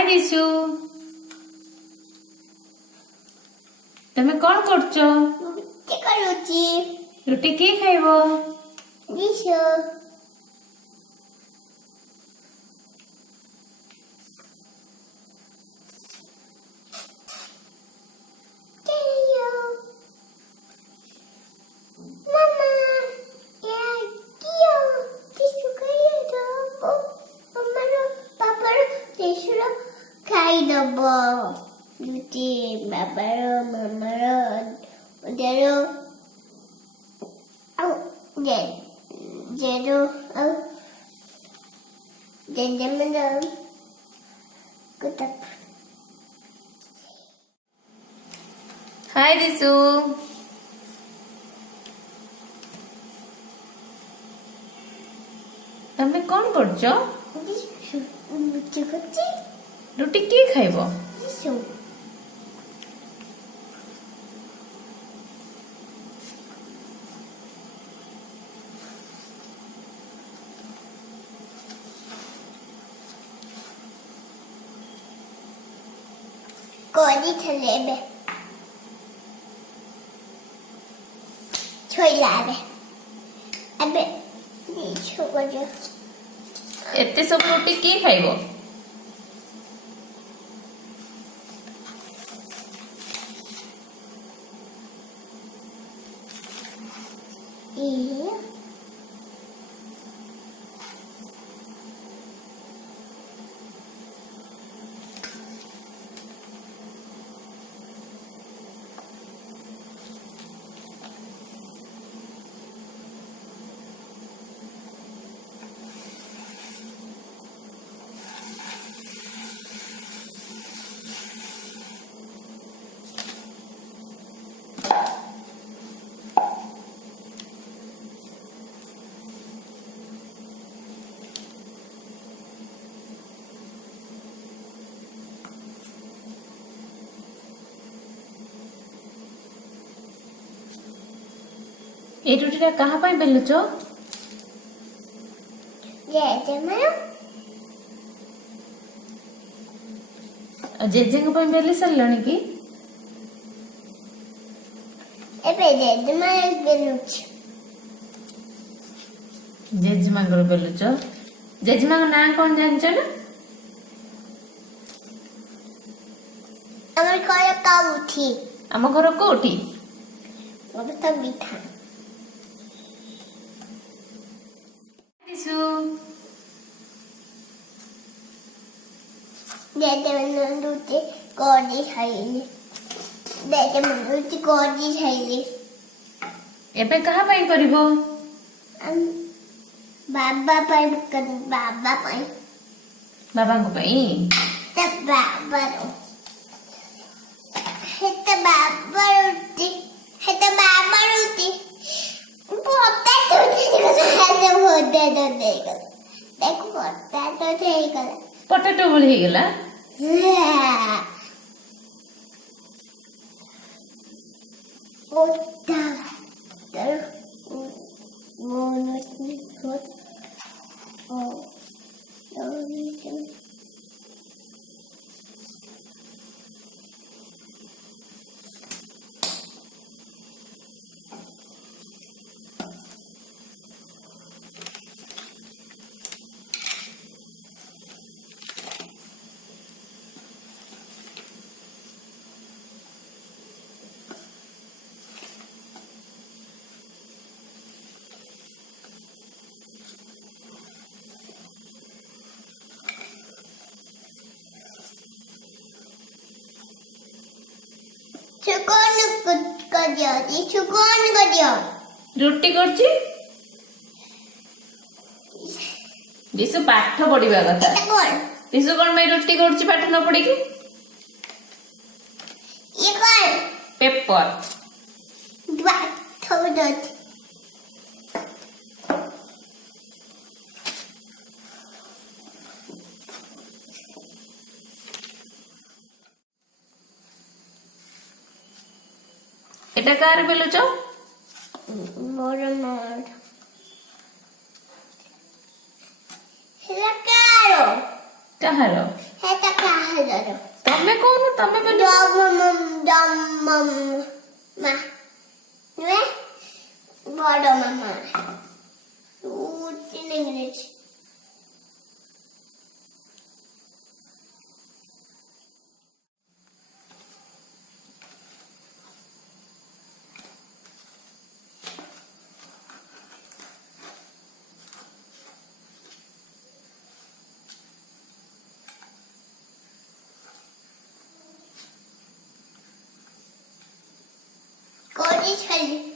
हाय दिशु तमे कौन करछो रुटी करूची रुटी की खाइबो दिशु Luti, babaro, mamaro, dero, oh, dero, oh, dero, good up. हाय दिशु तमे कौन करछो रुटी की खाइबो Codi sarebbe छोइलारे अबे दिशु को जो एते सब रुटी की खाइबो ए रुटीटा कहा पाई बेलुचो जेजे को पाई बेली सरलणी की एबे जेजेमा बेलुच जेजेमा को बेलुचो जेजेमा को नाम कौन जानचो ना अमर घर काउठी आम घर कोठी अब तो मिठा दिशु जेजे मन रुटी कोडी खाइले जेजे मन रुटी कोडी खाइले एबे कहा पाई करिवो बाबा पाई बाबा पाई बाबा को पाई तब बाबा रो हेता बाबा रुटी पोता तो देखो पोता तो देगा पोटैटो बोल हे गेला पोता तर मोनोटनी होत ओ सुकून करियो रुटी करची दिशु पाठ पढ़िबा कथा दिशु कोन में रुटी करची पाठ न पढ़ी की ये कौन पेपर पाठ पढ़त एटा कार बेलुच मोर मोर हेला कारो कहार हेता कहा ହେଲାର ତମେ କହୁନ ତମେ ବୋଲି ମା ନୁହେଁ ବଡ ମାମା ଇଂରେଜ कोडी खाली